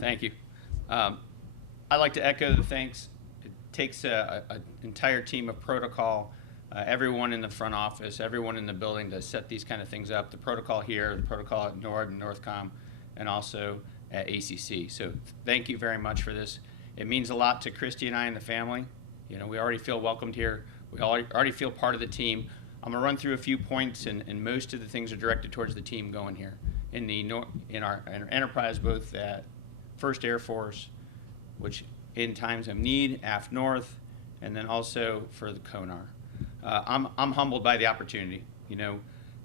Thank you. I'd like to echo the thanks. It takes an entire team of protocol, everyone in the front office, everyone in the building to set these kind of things up. The protocol here, the protocol at NORD and NORTHCOM, and also at ACC. So thank you very much for this. It means a lot to Christy and I and the family. You know, we already feel welcomed here. We already feel part of the team. I'm gonna run through a few points, and most of the things are directed towards the team going here in our enterprise, both at 1st Air Force, which in times of need, AFNORTH, and then also for the CONR. I'm humbled by the opportunity, you know,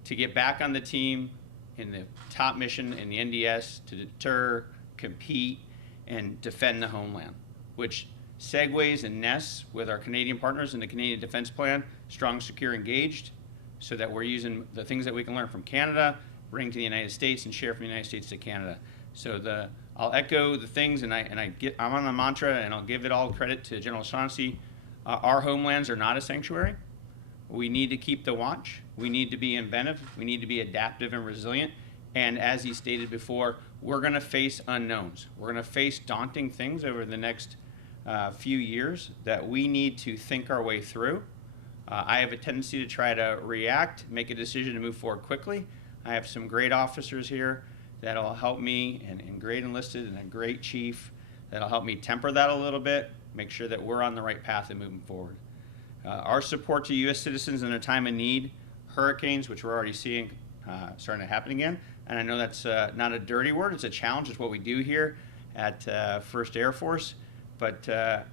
to get back on the team in the top mission in the NDS to deter, compete, and defend the homeland, which segues and nests with our Canadian partners in the Canadian Defense Plan, strong, secure, engaged, so that we're using the things that we can learn from Canada, bring to the United States, and share from the United States to Canada. So I'll echo the things, and I'm on the mantra, and I'll give it all credit to General Shaughnessy. Our homelands are not a sanctuary. We need to keep the watch. We need to be inventive. We need to be adaptive and resilient. And as he stated before, we're going to face unknowns. We're going to face daunting things over the next few years that we need to think our way through. I have a tendency to try to react, make a decision to move forward quickly. I have some great officers here that'll help me, and great enlisted, and a great chief that'll help me temper that a little bit, make sure that we're on the right path and moving forward. Our support to U.S. citizens in their time of need, hurricanes, which we're already seeing starting to happen again, and I know that's not a dirty word, it's a challenge, it's what we do here at 1st Air Force, but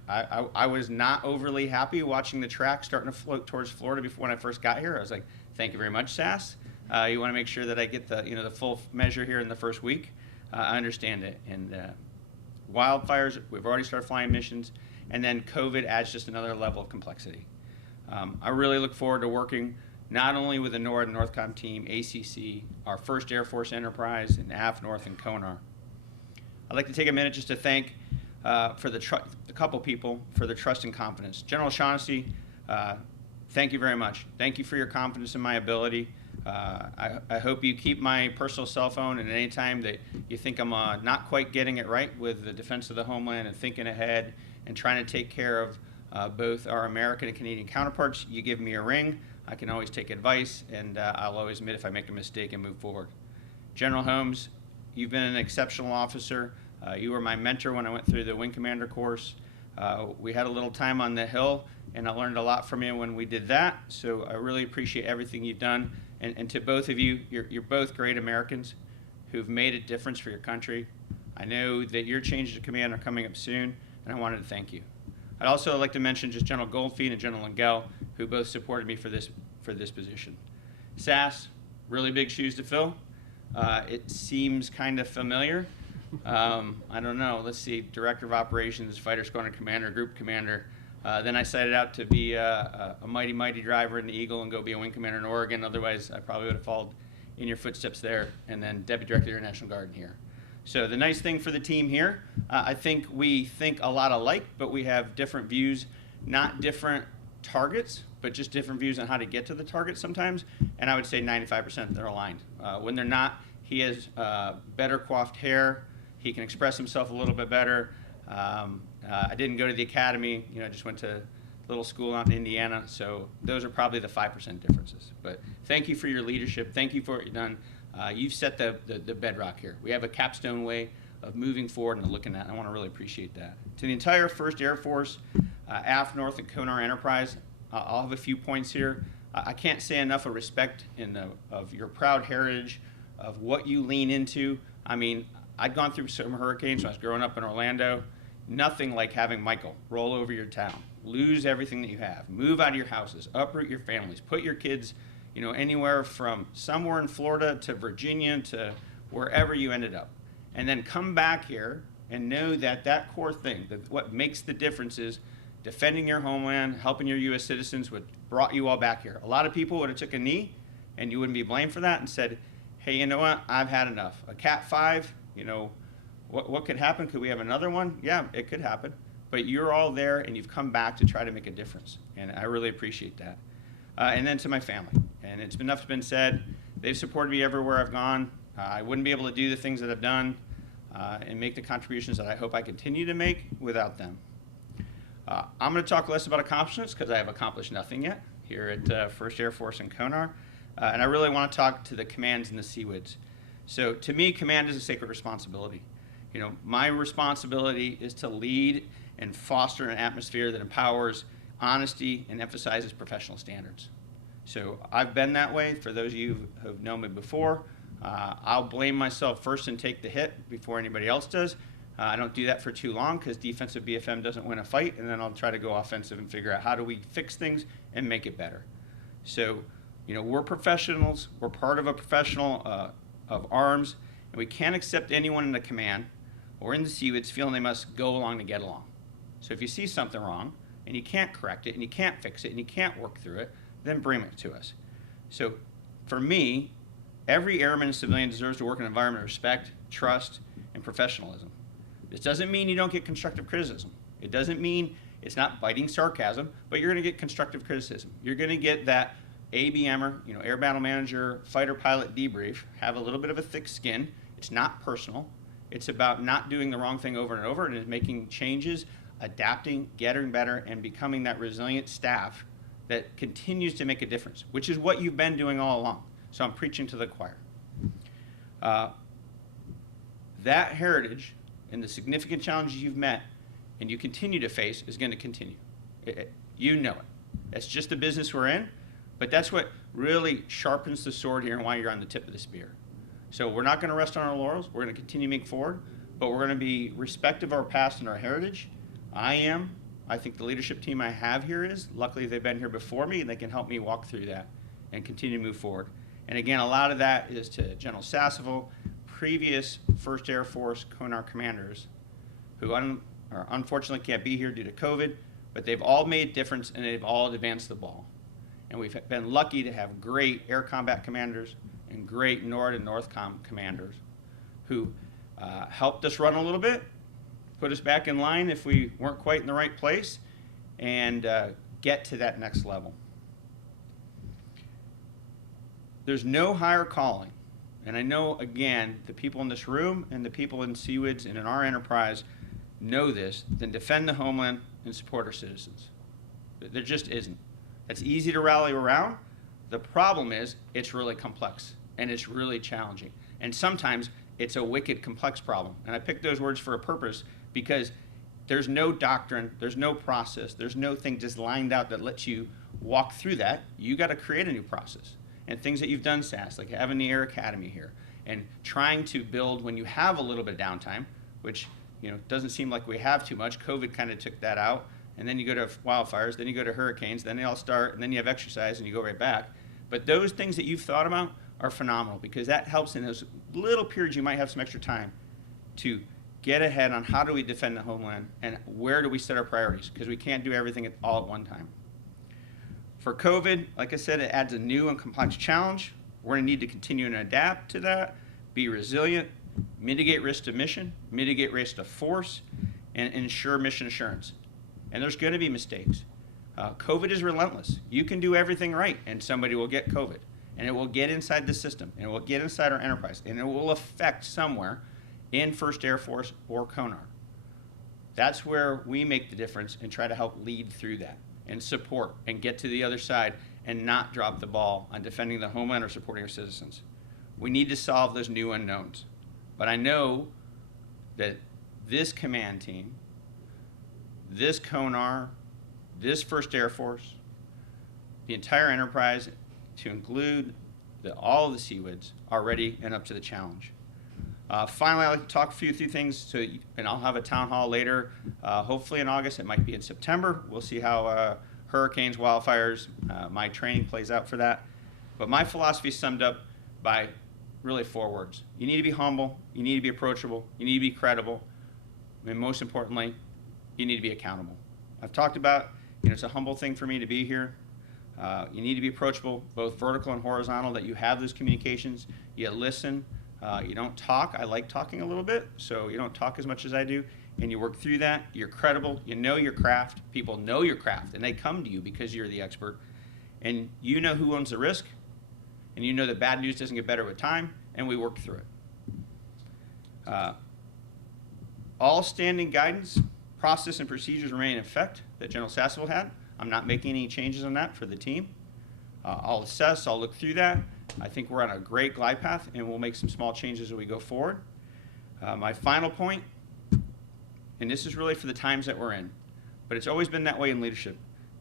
I was not overly happy watching the track starting to float towards Florida before when I first got here. I was like, thank you very much, SAS. You want to make sure that I get the full measure here in the first week. I understand it. And wildfires, we've already started flying missions, and then COVID adds just another level of complexity. I really look forward to working not only with the NORD and NORTHCOM team, ACC, our 1st Air Force Enterprise, and AFNORTH and CONR. I'd like to take a minute just to thank for a couple people for their trust and confidence. General Shaughnessy, thank you very much. Thank you for your confidence in my ability. I hope you keep my personal cell phone, and any time that you think I'm not quite getting it right with the defense of the homeland and thinking ahead and trying to take care of both our American and Canadian counterparts, you give me a ring. I can always take advice, and I'll always admit if I make a mistake and move forward. General Holmes, you've been an exceptional officer. You were my mentor when I went through the Wing Commander course. We had a little time on the Hill, and I learned a lot from you when we did that, so I really appreciate everything you've done. And to both of you, you're both great Americans who've made a difference for your country. I know that your changes of command are coming up soon, and I wanted to thank you. I'd also like to mention just General Goldfein and General Engel, who both supported me for this position. SAS, really big shoes to fill. It seems kind of familiar. I don't know, let's see, Director of Operations, Fighter Squadron Commander, Group Commander. Then I set it out to be a mighty, mighty driver in the Eagle and go be a Wing Commander in Oregon. Otherwise, I probably would have followed in your footsteps there, and then Deputy Director of your National Guard here. So the nice thing for the team here, I think we think a lot alike, but we have different views, not different targets, but just different views on how to get to the target sometimes. And I would say 95% they're aligned. When they're not, he has better coiffed hair. He can express himself a little bit better. I didn't go to the academy, I just went to little school out in Indiana, so those are probably the 5% differences. But thank you for your leadership. Thank you for what you've done. You've set the bedrock here. We have a capstone way of moving forward and looking at it. I want to really appreciate that. To the entire 1st Air Force, AFNORTH and CONR Enterprise, I'll have a few points here. I can't say enough of respect of your proud heritage, of what you lean into. I mean, I'd gone through some hurricanes when I was growing up in Orlando. Nothing like having Michael roll over your town, lose everything that you have, move out of your houses, uproot your families, put your kids, anywhere from somewhere in Florida to Virginia to wherever you ended up, and then come back here and know that that core thing, that what makes the difference is defending your homeland, helping your U.S. citizens, what brought you all back here. A lot of people would have took a knee, and you wouldn't be blamed for that, and said, hey, you know what, I've had enough. A Cat 5, what could happen? Could we have another one? Yeah, it could happen. But you're all there, and you've come back to try to make a difference. And I really appreciate that. And then to my family. And enough's been said. They've supported me everywhere I've gone. I wouldn't be able to do the things that I've done and make the contributions that I hope I continue to make without them. I'm going to talk less about accomplishments because I have accomplished nothing yet here at 1st Air Force and CONR, and I really want to talk to the commands and the CWIDs. So to me, command is a sacred responsibility. You know, my responsibility is to lead and foster an atmosphere that empowers honesty and emphasizes professional standards. So I've been that way. For those of you who have known me before, I'll blame myself first and take the hit before anybody else does. I don't do that for too long because defensive BFM doesn't win a fight, and then I'll try to go offensive and figure out how do we fix things and make it better. So, you know, we're professionals. We're part of a professional of arms, and we can't accept anyone in the command or in the CWIDs feeling they must go along to get along. So if you see something wrong and you can't correct it and you can't fix it and you can't work through it, then bring it to us. So for me, every airman and civilian deserves to work in an environment of respect, trust, and professionalism. This doesn't mean you don't get constructive criticism. It doesn't mean it's not biting sarcasm, but you're going to get constructive criticism. You're going to get that ABMer, you know, air battle manager, fighter pilot debrief, have a little bit of a thick skin. It's not personal. It's about not doing the wrong thing over and over and making changes, adapting, getting better, and becoming that resilient staff that continues to make a difference, which is what you've been doing all along. So I'm preaching to the choir. That heritage and the significant challenges you've met and you continue to face is going to continue. You know it. That's just the business we're in, but that's what really sharpens the sword here and why you're on the tip of the spear. So we're not going to rest on our laurels. We're going to continue to make forward, but we're going to be respectful of our past and our heritage. I think the leadership team I have here is. Luckily, they've been here before me, and they can help me walk through that and continue to move forward. And again, a lot of that is to General Sasseval, previous 1st Air Force CONR commanders who unfortunately can't be here due to COVID, but they've all made a difference and they've all advanced the ball. And we've been lucky to have great air combat commanders and great Nord and Northcom commanders who helped us run a little bit, put us back in line if we weren't quite in the right place, and get to that next level. There's no higher calling, and I know, again, the people in this room and the people in CWIDs and in our enterprise know this, than defend the homeland and support our citizens. There just isn't. It's easy to rally around. The problem is it's really complex and it's really challenging. And sometimes it's a wicked complex problem. And I picked those words for a purpose because there's no doctrine, there's no process, there's no thing just lined out that lets you walk through that. You got to create a new process. And things that you've done, SAS, like having the Air Academy here and trying to build when you have a little bit of downtime, which, you know, doesn't seem like we have too much. COVID kind of took that out. And then you go to wildfires, then you go to hurricanes, then they all start, and then you have exercise and you go right back. But those things that you've thought about are phenomenal because that helps in those little periods you might have some extra time to get ahead on how do we defend the homeland and where do we set our priorities, because we can't do everything all at one time. For COVID, like I said, it adds a new and complex challenge. We're going to need to continue to adapt to that, be resilient, mitigate risk to mission, mitigate risk to force, and ensure mission assurance. And there's going to be mistakes. COVID is relentless. You can do everything right, and somebody will get COVID. And it will get inside the system, and it will get inside our enterprise, and it will affect somewhere in 1st Air Force or CONR. That's where we make the difference and try to help lead through that and support and get to the other side and not drop the ball on defending the homeland or supporting our citizens. We need to solve those new unknowns. But I know that this command team, this CONR, this 1st Air Force, the entire enterprise, to include all of the CWIDs, are ready and up to the challenge. Finally, I'd like to talk a few things, and I'll have a town hall later, hopefully in August. It might be in September. We'll see how hurricanes, wildfires, my training plays out for that. But my philosophy is summed up by really 4 words. You need to be humble, you need to be approachable, you need to be credible, and most importantly, you need to be accountable. I've talked about, it's a humble thing for me to be here. You need to be approachable, both vertical and horizontal, that you have those communications, you listen, you don't talk. I like talking a little bit, so you don't talk as much as I do, and you work through that. You're credible, you know your craft, people know your craft, and they come to you because you're the expert, and you know who owns the risk, and you know that bad news doesn't get better with time, and we work through it. All standing guidance, process, and procedures remain in effect that General Sasseville had. I'm not making any changes on that for the team. I'll assess, I'll look through that. I think we're on a great glide path, and we'll make some small changes as we go forward. My final point, and this is really for the times that we're in, but it's always been that way in leadership.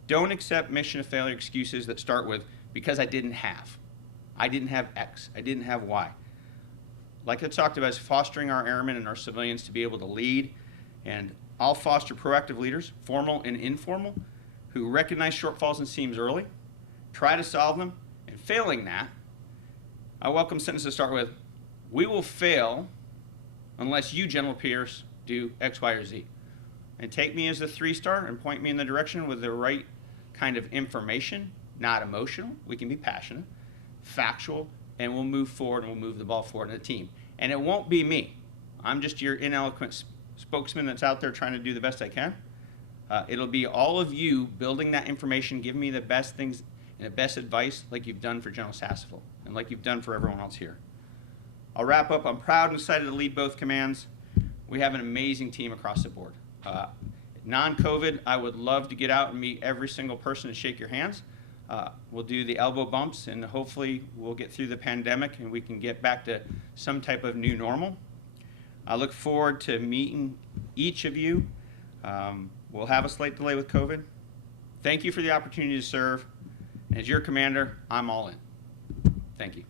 Don't accept mission of failure excuses that start with, because I didn't have. I didn't have X, I didn't have Y. Like I talked about, is fostering our airmen and our civilians to be able to lead, and I'll foster proactive leaders, formal and informal, who recognize shortfalls and seams early, try to solve them, and failing that, I welcome sentences to start with, we will fail unless you, General Pierce, do X, Y, or Z. And take me as a 3-star and point me in the direction with the right kind of information, not emotional. We can be passionate, factual, and we'll move forward and we'll move the ball forward in a team. And it won't be me. I'm just your ineloquent spokesman that's out there trying to do the best I can. It'll be all of you building that information, giving me the best things and the best advice like you've done for General Sasseville and like you've done for everyone else here. I'll wrap up. I'm proud and excited to lead both commands. We have an amazing team across the board. Non-COVID, I would love to get out and meet every single person and shake your hands. We'll do the elbow bumps, and hopefully we'll get through the pandemic and we can get back to some type of new normal. I look forward to meeting each of you. We'll have a slight delay with COVID. Thank you for the opportunity to serve. And as your commander, I'm all in. Thank you.